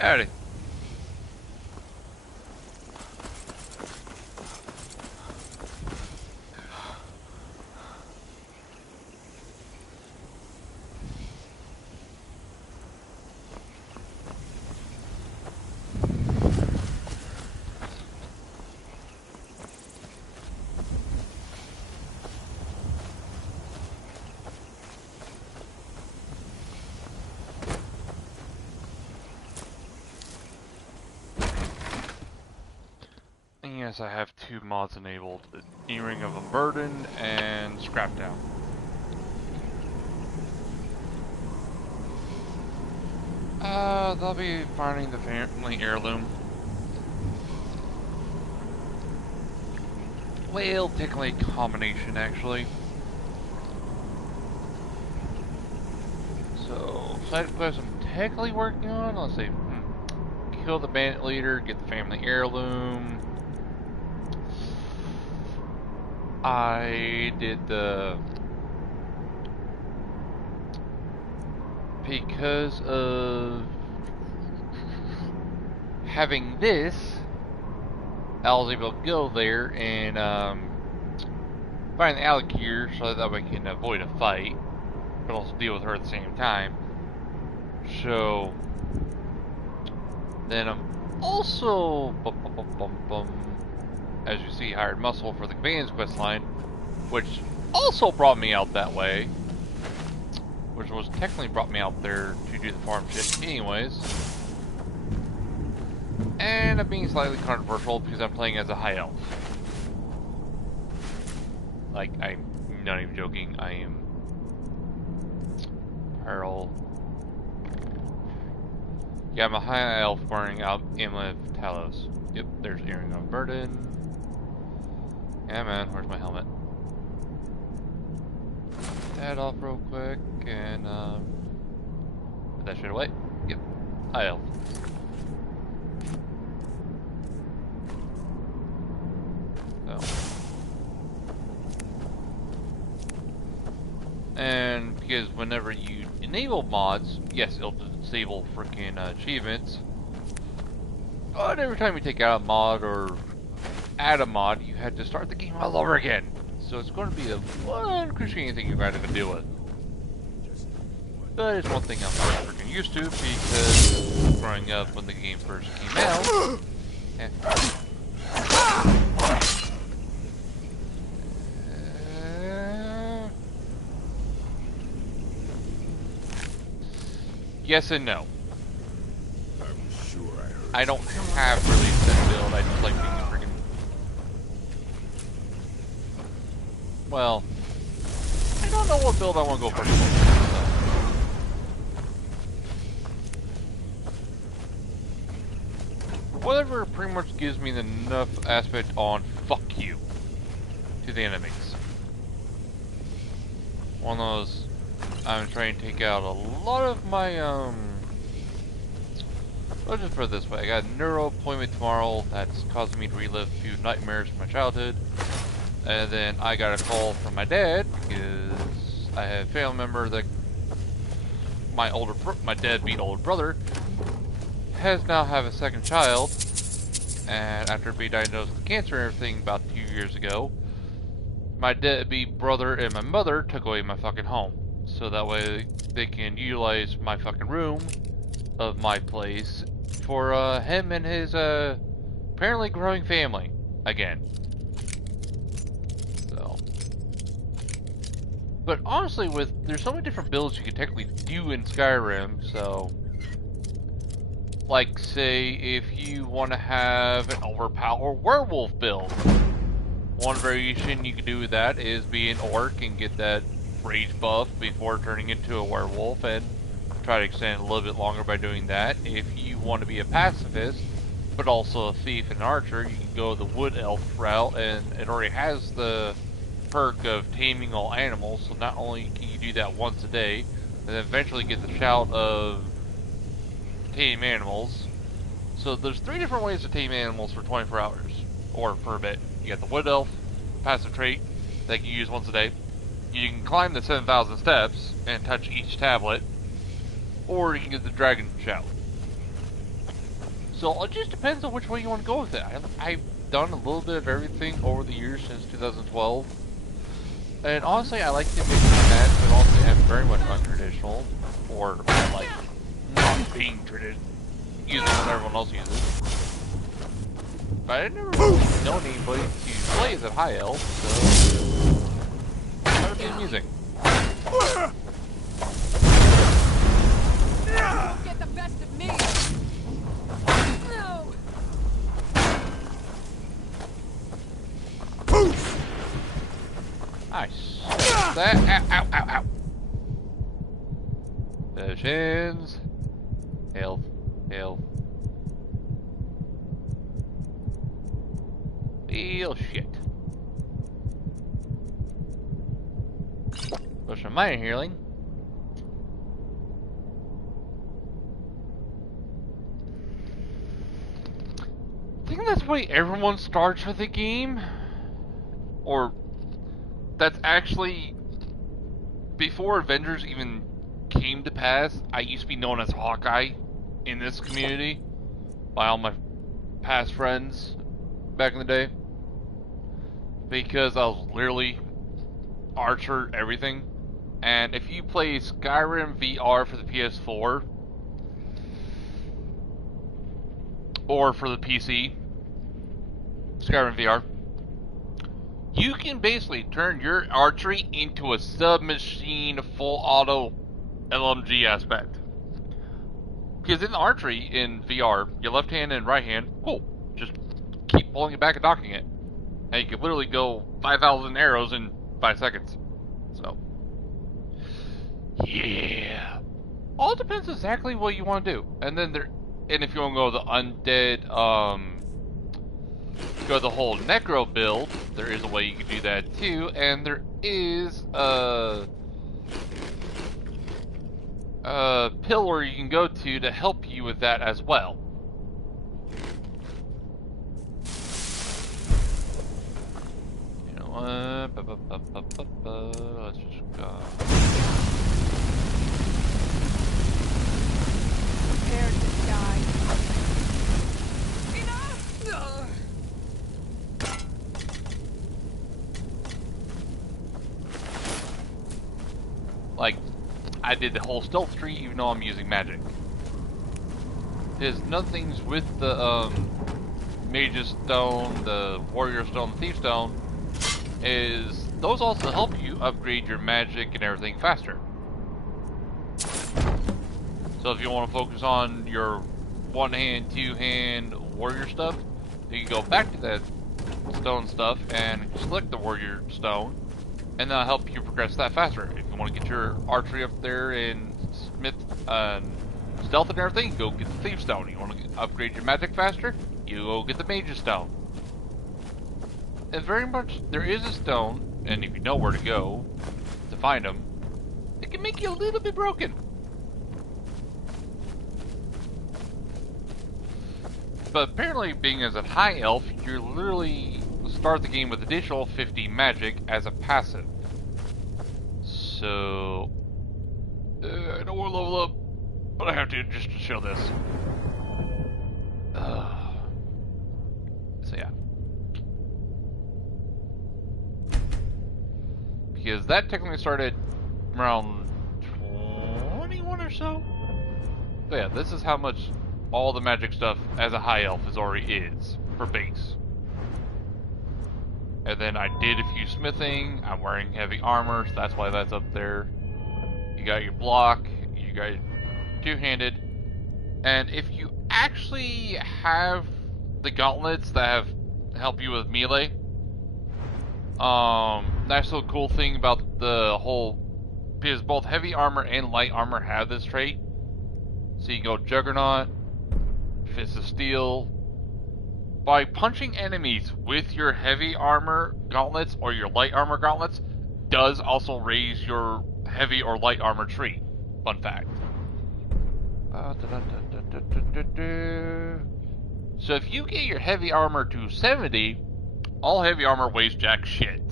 Howdy. Yes, I have two mods enabled, the Earring of Unburdened and Scrapdown. They'll be finding the family heirloom. Well, technically a combination, actually. So, side quest I'm technically working on, let's see. Kill the bandit leader, get the family heirloom. I did the... Because of having this, I was able to go there and find the alligator so that we can avoid a fight, but also deal with her at the same time. So then I'm also, as you see, hired Muscle for the Companions quest line, which also brought me out that way. Which was technically brought me out there to do the farm shit anyways. And I'm being slightly controversial because I'm playing as a high elf. Like, I'm not even joking, I am... Pearl. Yeah, I'm a high elf wearing out Amulet of Talos. Yep, there's Earring of Burden. Yeah man, where's my helmet? That off real quick and put that shit away. Yep, high elf. So, and because whenever you enable mods, yes, it'll disable freaking achievements. But every time you take out a mod or add a mod, you had to start the game all over again. So it's going to be the one crucial thing you've got to deal with. But it's one thing I'm not freaking used to because growing up when the game first came out. Yes and no. I'm sure I don't have really a set build. I just like being a freaking. Well, I don't know what build I want to go for. Whatever pretty much gives me enough aspect on fuck you to the enemies. One of those, I'm trying to take out a lot of my, let's just put it this way, I got a neuro appointment tomorrow that's causing me to relive a few nightmares from my childhood. And then I got a call from my dad because I had a family member that my deadbeat older brother has now have a second child, and after being diagnosed with cancer and everything about 2 years ago, my deadbeat brother and my mother took away my fucking home, so that way they can utilize my fucking room of my place for him and his apparently growing family again. So, but honestly, there's so many different builds you can technically do in Skyrim, so. Like, say, if you want to have an overpowered werewolf build. One variation you can do with that is be an orc and get that rage buff before turning into a werewolf and try to extend it a little bit longer by doing that. If you want to be a pacifist, but also a thief and archer, you can go the wood elf route, and it already has the perk of taming all animals, so not only can you do that once a day, and then eventually get the shout of tame animals. So there's 3 different ways to tame animals for 24 hours, or for a bit. You got the wood elf, passive trait, that you use once a day. You can climb the 7,000 steps and touch each tablet, or you can get the dragon shout. So it just depends on which way you want to go with it. I've done a little bit of everything over the years since 2012. And honestly, I like to mix and match, but also am very much untraditional. Or, like, not being traditional. Using what everyone else uses. But I never really known anybody to play as a high elf, so that would be amusing. Don't get the best of me. No. Nice. That. Ow, ow, ow, ow. Potions. Health. Health. Real shit. Push some minor healing. I think that's the way everyone starts with the game. Or that's actually before Avengers even came to pass. I used to be known as Hawkeye in this community by all my past friends back in the day, because I was literally Archer everything. And if you play Skyrim VR for the PS4 or for the PC, Skyrim VR, you can basically turn your archery into a submachine full auto LMG aspect. Because in the archery in VR, your left hand and right hand, cool, just keep pulling it back and docking it. And you can literally go 5,000 arrows in 5 seconds. So, yeah. All depends exactly what you want to do. And then and if you want to go the undead, go the whole necro build, there is a way you can do that too. And there is a pillar you can go to help you with that as well. You know what? Let's just go. Prepare to die. Enough! Like, I did the whole stealth tree even though I'm using magic. There's nothings with the Mage's Stone, the Warrior Stone, the Thief Stone, is those also help you upgrade your magic and everything faster. So if you want to focus on your one-hand, two-hand warrior stuff, you can go back to that stone stuff and select the Warrior Stone, and that'll help you progress that faster. If you want to get your archery up there in Smith stealth and everything, go get the Thief Stone. You want to upgrade your magic faster, you go get the Mage's Stone. And very much, there is a stone, and if you know where to go to find them, it can make you a little bit broken. But apparently, being as a high elf, you literally start the game with additional 50 magic as a passive. So, I don't want to level up, but I have to just to show this. So yeah. Because that technically started around 21 or so. So yeah, this is how much all the magic stuff as a high elf already is for base. And then I did a few smithing. I'm wearing heavy armor, so that's why that's up there. You got your block, you got two-handed, and if you actually have the gauntlets that help you with melee, that's the cool thing about the whole, because both heavy armor and light armor have this trait. So you go Juggernaut, Fist of Steel. By punching enemies with your heavy armor gauntlets or your light armor gauntlets does also raise your heavy or light armor tree. Fun fact. So if you get your heavy armor to 70, all heavy armor weighs jack shit.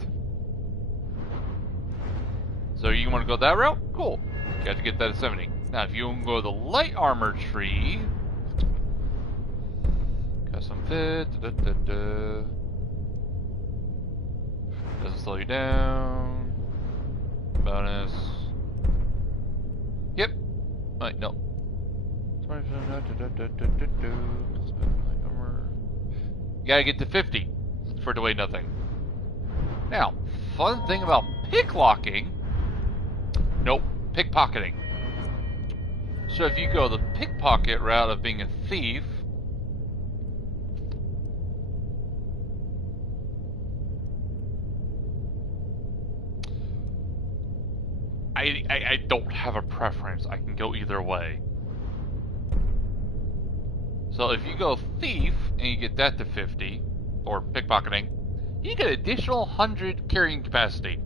So you want to go that route? Cool. You got to get that at 70. Now if you want to go the light armor tree, Custom fit. Doesn't slow you down. Bonus. Yep. Wait, no. You gotta get to 50 for it to weigh nothing. Now, fun thing about picklocking. Nope, pickpocketing. So if you go the pickpocket route of being a thief, I don't have a preference. I can go either way. So if you go thief and you get that to 50, or pickpocketing, you get additional 100 carrying capacity.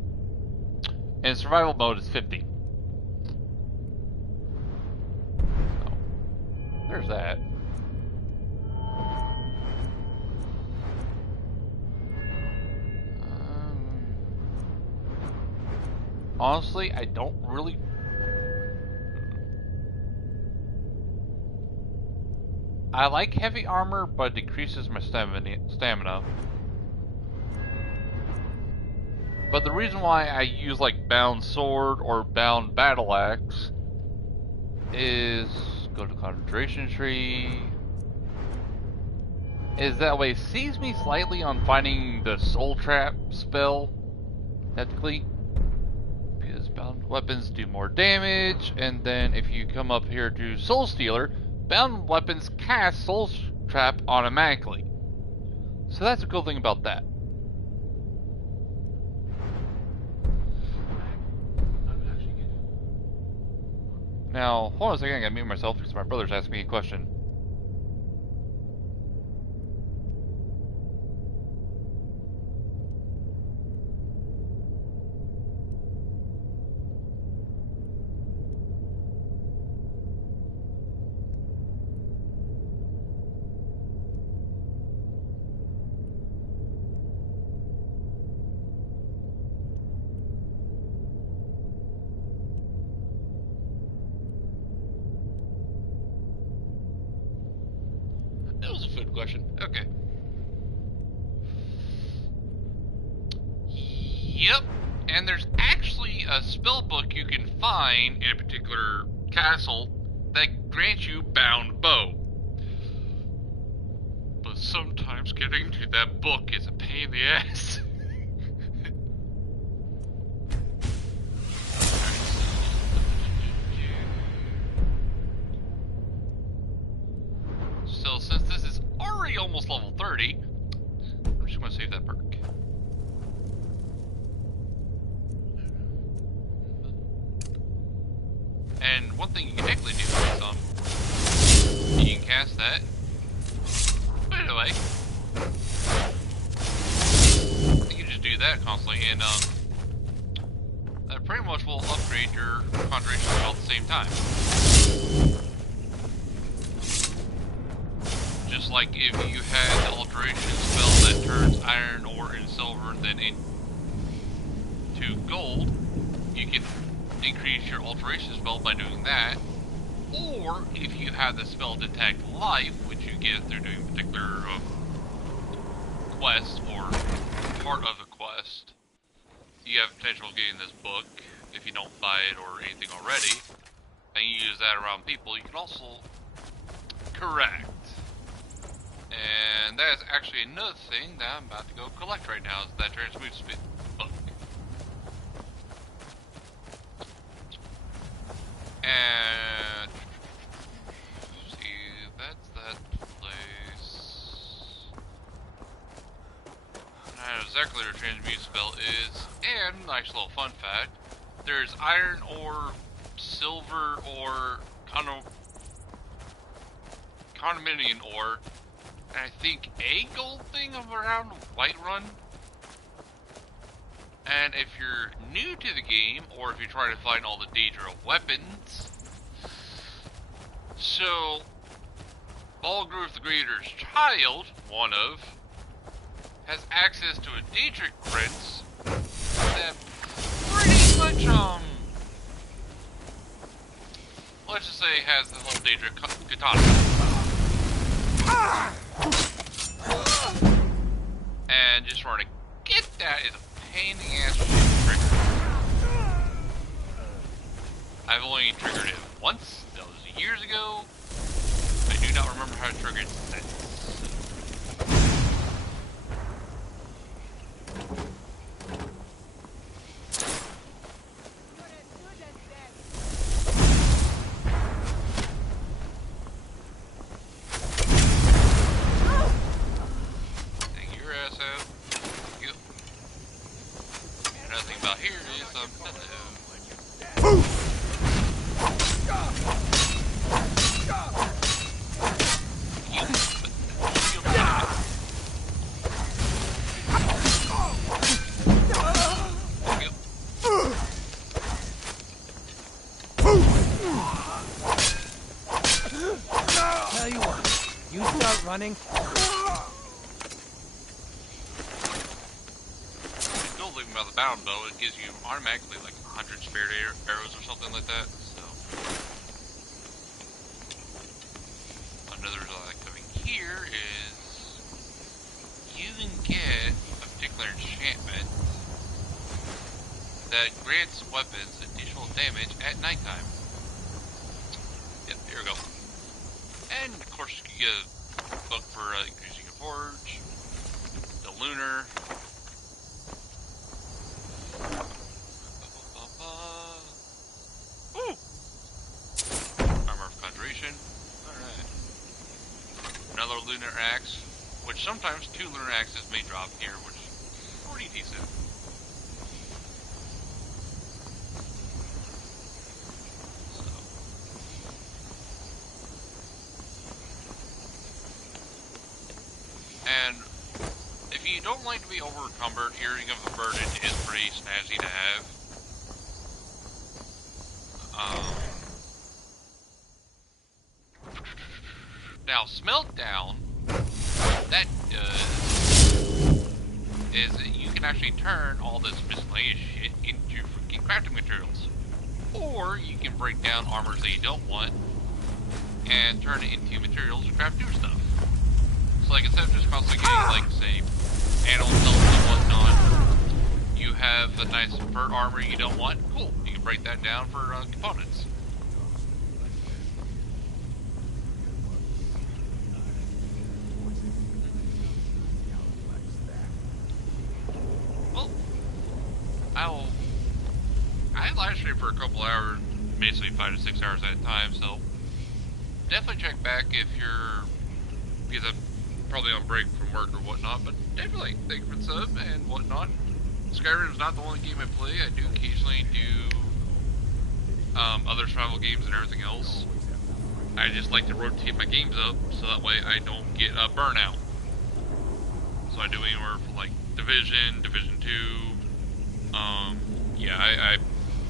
And survival mode is 50. So, there's that. Honestly, I don't really... I like heavy armor, but it decreases my stamina. But the reason why I use like bound sword or bound battle axe is go to concentration tree. Is that way it saves me slightly on finding the soul trap spell, technically. Because bound weapons do more damage, and then if you come up here to Soul Stealer, bound weapons cast Soul Trap automatically. So that's a cool thing about that. Now, hold on a second, I gotta mute myself because my brother's asking me a question. That was a food question. Okay. Yep. And there's actually a spell book you can find in a particular castle that grants you bound bow. But sometimes getting to that book is a pain in the ass. So since this is already almost level 30, I'm just going to save that perk. And one thing you can actually do is you can cast that. Put it away. You can just do that constantly, and that pretty much will upgrade your concentration spell at the same time. Just like if you had the alteration spell that turns iron ore and silver then into gold, you can increase your alteration spell by doing that. Or if you have the spell detect life, which you get through doing a particular quest or part of a quest, you have potential of getting this book if you don't buy it or anything already, and you use that around people. You can also correct. And that is actually another thing that I'm about to go collect right now, is that transmute spit book. And see, that's that place. I know exactly what a transmute spell is, and nice little fun fact, there's iron ore, silver ore, condominium ore, and I think a gold thing around Whiterun. And if you're new to the game, or if you're trying to find all the Daedra weapons, so Balgruuf the Greater's child, one of, has access to a Daedric prince that pretty much, let's just say has the whole Daedric katana. And just trying to get that is a pain in the ass to trigger. I've only triggered it once. That was years ago. I do not remember how to trigger it since. Running. The cool thing about the battle bow, it gives you automatically like 100 spared arrows or something like that. So another thing here is you can get a particular enchantment that grants weapons additional damage at nighttime. Yep, here we go. And of course you get a book for increasing your forge, the lunar. Ooh! Armor of conjuration. Alright. Another lunar axe, which sometimes 2 lunar axes may drop here, which is pretty decent. And if you don't like to be over-encumbered, Earring of the Burden is pretty snazzy to have. Now, Smeltdown, what that does is that you can actually turn all this miscellaneous shit into freaking crafting materials. Or you can break down armors that you don't want and turn it into materials to craft new stuff. So like instead of just constantly getting like say animal pelts and whatnot, you have a nice fur armor you don't want. Cool, you can break that down for components. Well, I live stream for a couple hours, basically 5 to 6 hours at a time. So definitely check back if you're, because I'm probably on break from work or whatnot, but definitely thank you for the sub and whatnot. Skyrim is not the only game I play. I do occasionally do other survival games and everything else. I just like to rotate my games up so that way I don't get a burnout. So I do anywhere from like Division 2. Yeah,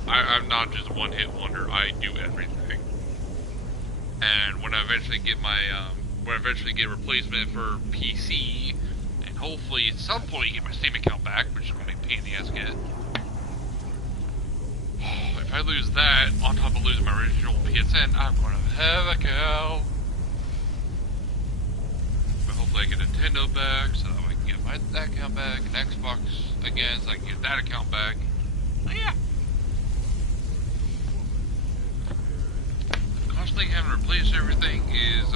I'm not just a one-hit wonder. I do everything. And when I eventually get my a replacement for PC, and hopefully at some point get my Steam account back, which is going to be a pain in the ass to get. If I lose that, on top of losing my original PSN, I'm going to have a cow. But hopefully I get Nintendo back, so that I can get that account back, and Xbox again, so I can get that account back. But yeah. Constantly having to replace everything is,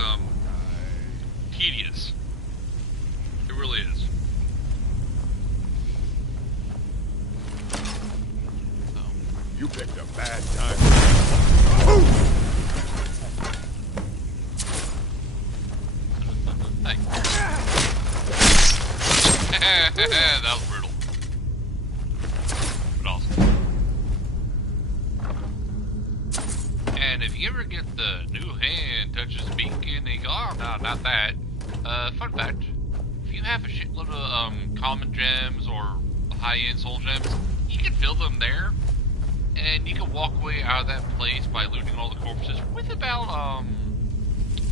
tedious. It really is. So. You picked a bad time. Thanks. That was brutal. But awesome. And if you ever get the new hand touches beacon and you go, oh no, not that. Fun fact, if you have a shitload of common gems or high-end soul gems, you can fill them there, and you can walk away out of that place by looting all the corpses with about,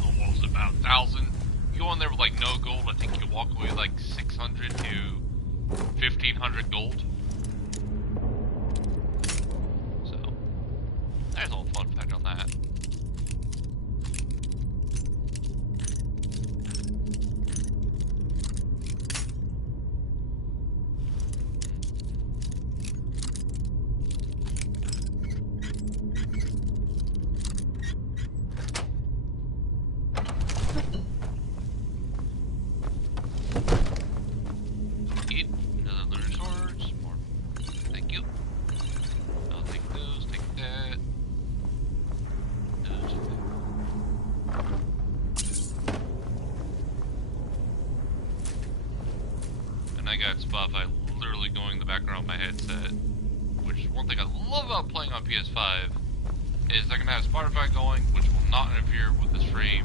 what was it, about 1,000. You go in there with like no gold, I think you can walk away with like 600 to 1,500 gold. So, there's a little fun fact on that. I love about playing on PS5 is I can have Spotify going, which will not interfere with the stream,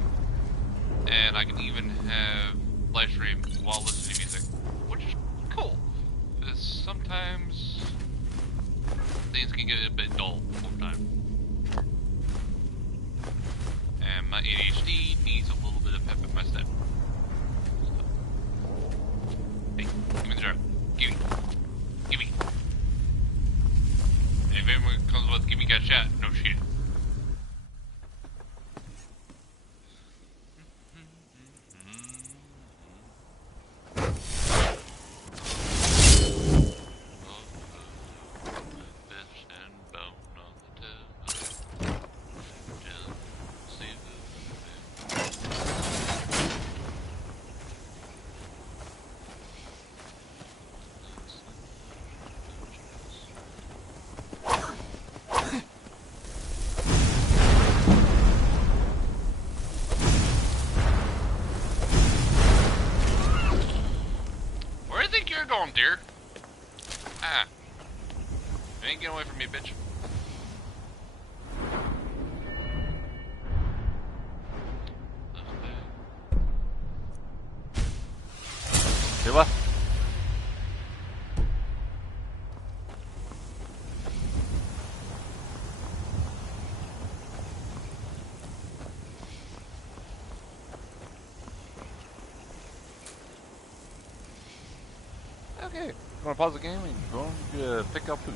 and I can even have live stream while listening to music, which is cool, because sometimes things can get a bit dull over time. And my ADHD needs a little bit of pep in my step. Hey, give me the drug. Gimme. Gimme. And if anyone comes with, gimme got shot, no shit. Where do you think you're going, dear? Ah. You ain't getting away from me, bitch. You left. Okay, you want to pause the game and go and pick up food.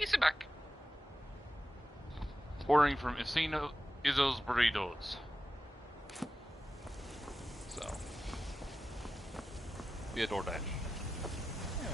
Easy back. Ordering from Izzo's Burritos. So, via DoorDash. Yeah.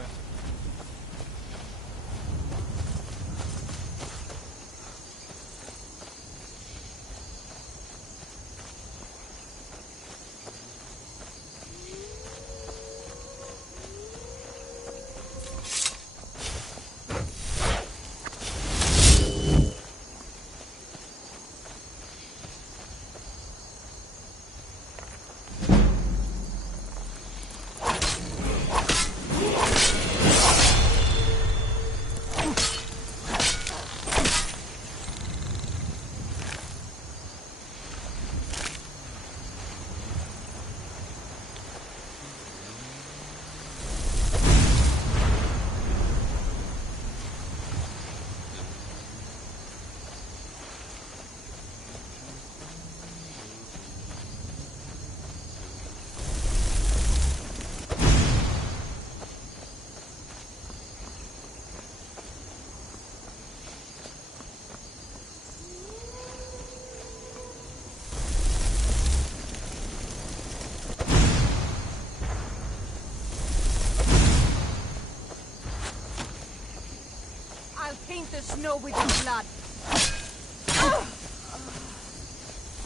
I'll paint the snow with your blood.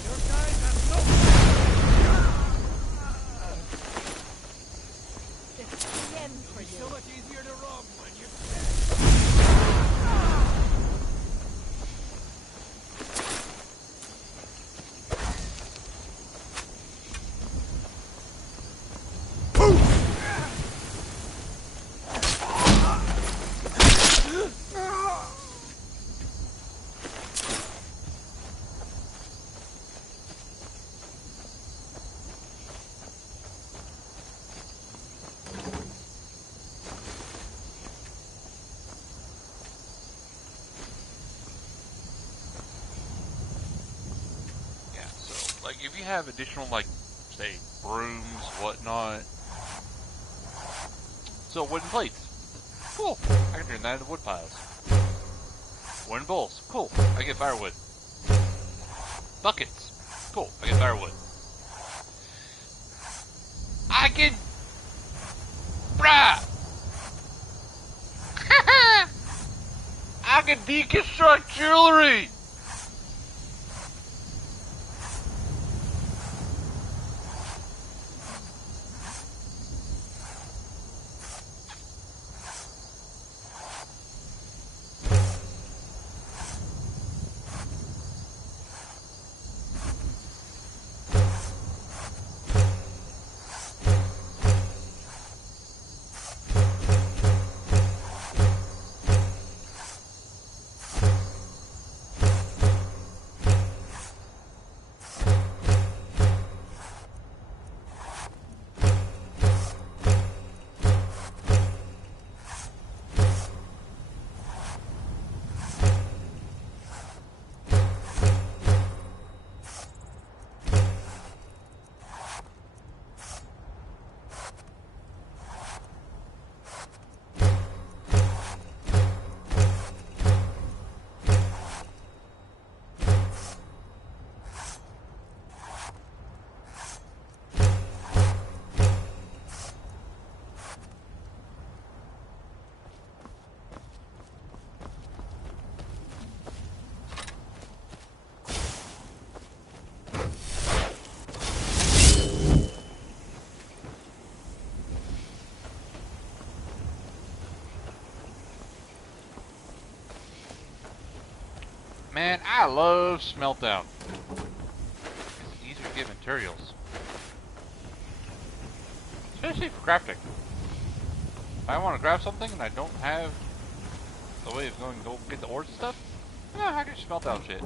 Your guys have no... It's the end for It's so you. much easier to rob when you're dead. Yeah, so, like, if you have additional, like, say, brooms, whatnot. So, wooden plates. Cool. I can turn that into wood piles. Wooden bowls. Cool. I get firewood. Buckets. Cool. I get firewood. I can... Bruh! I can deconstruct jewelry! Man, I love Smeltdown. It's easier to get materials. Especially for crafting. If I want to grab something and I don't have the way of going to go get the ores and stuff, yeah, I can just smelt down shit.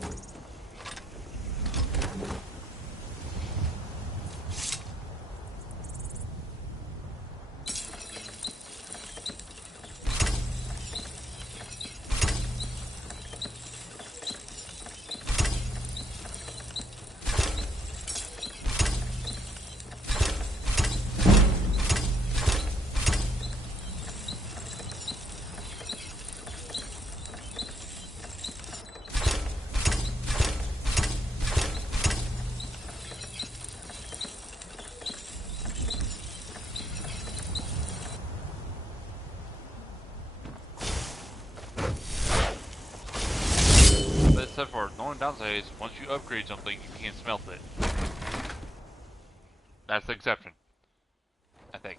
is once you upgrade something, you can't smelt it. That's the exception, I think.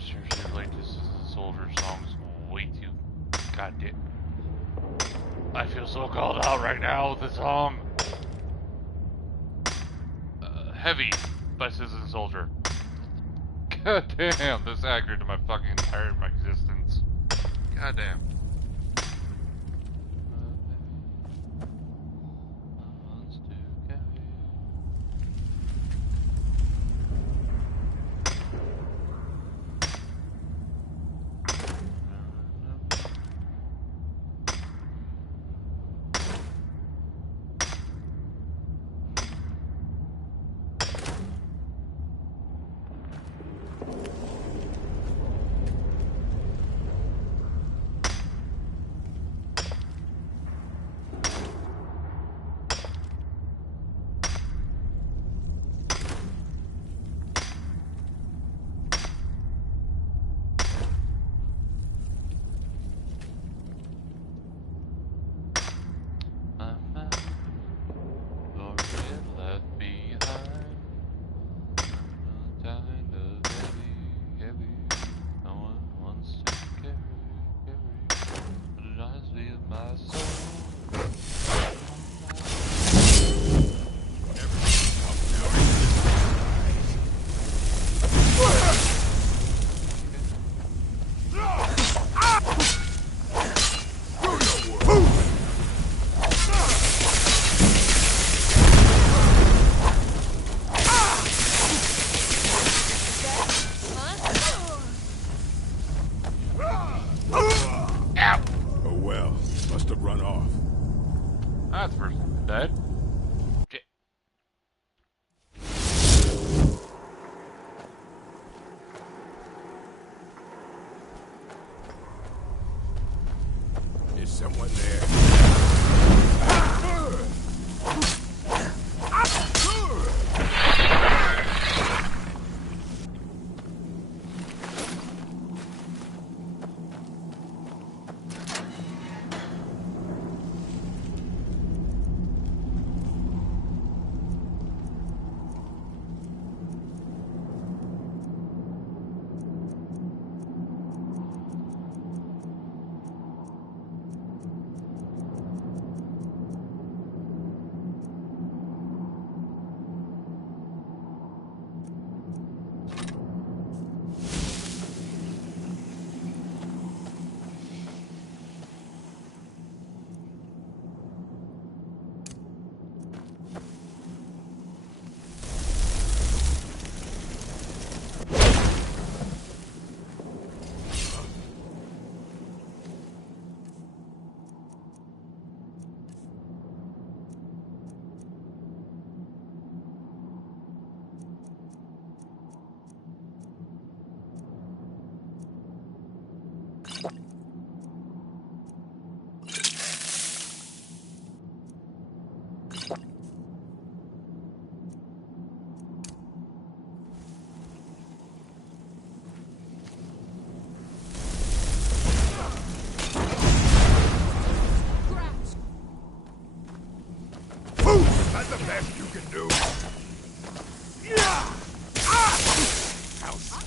Seriously, like this is a soldier song is way too goddamn. I feel so called out right now with the song. Heavy by Citizen Soldier. God damn, this is accurate to my fucking entire my existence. God damn.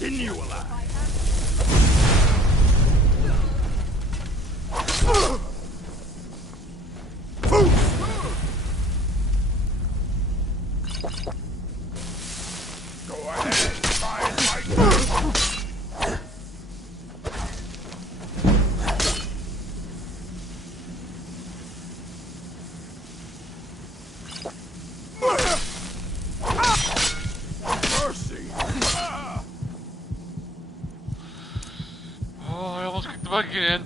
Skin you alive. Go ahead, try and fight. Mercy. Oh, I almost kicked the bucket in.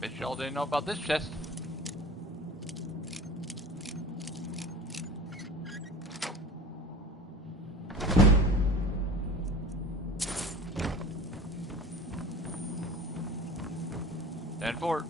Bet y'all didn't know about this chest. Stand for it.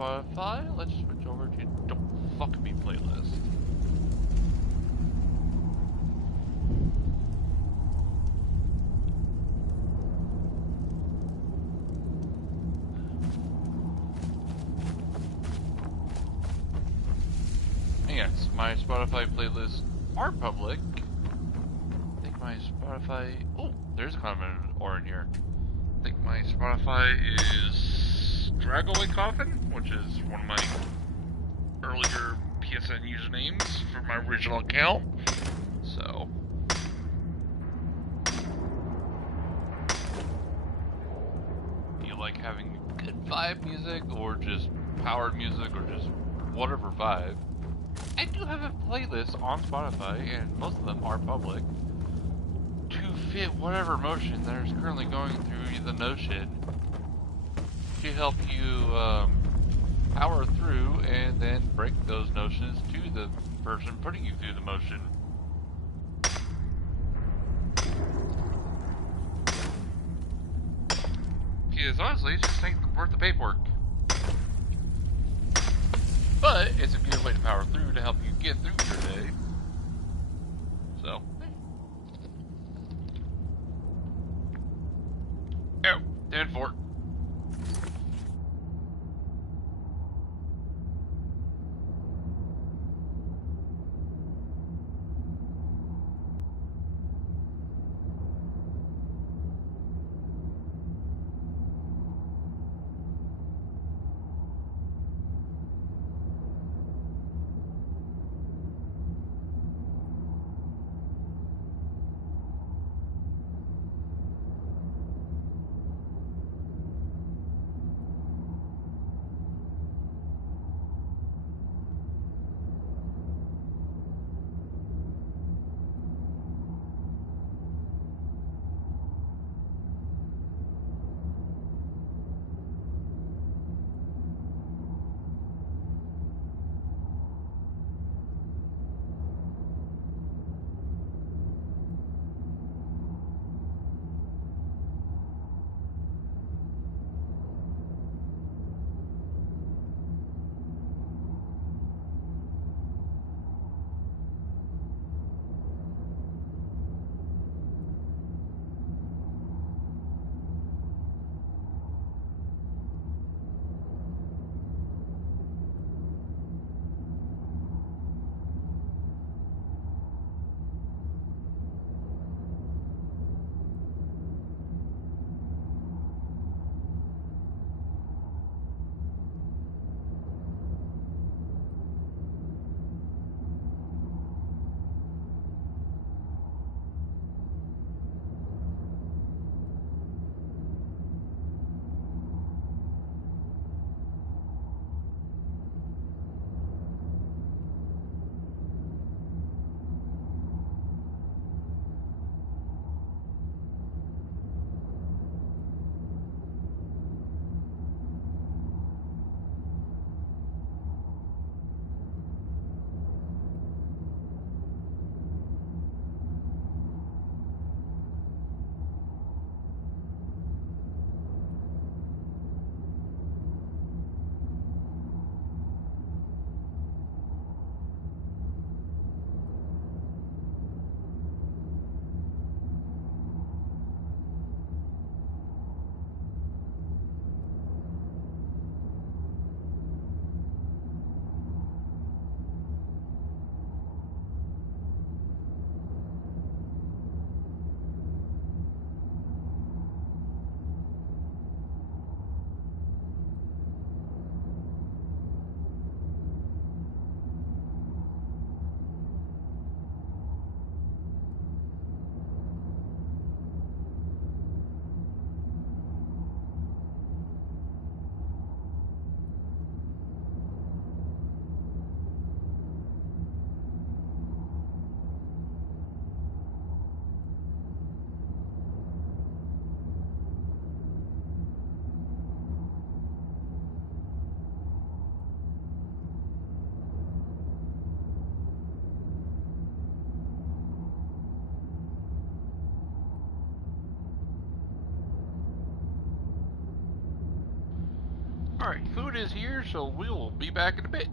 Spotify. Let's switch over to Don't Fuck Me playlist. Yes, my Spotify playlists are public. I think my Spotify... Oh, there's kind of an or in here. I think my Spotify is Dragaway Coffin, which is one of my earlier PSN usernames for my original account. So... you like having good vibe music, or just powered music, or just whatever vibe. I do have a playlist on Spotify, and most of them are public, to fit whatever emotion that is currently going through the notion, to help you power through and then break those notions to the person putting you through the motion. Because honestly, it just ain't worth the paperwork. But it's a good way to power through to help you get through your day. So. Oh, 10-4. Alright, food is here, so we will be back in a bit.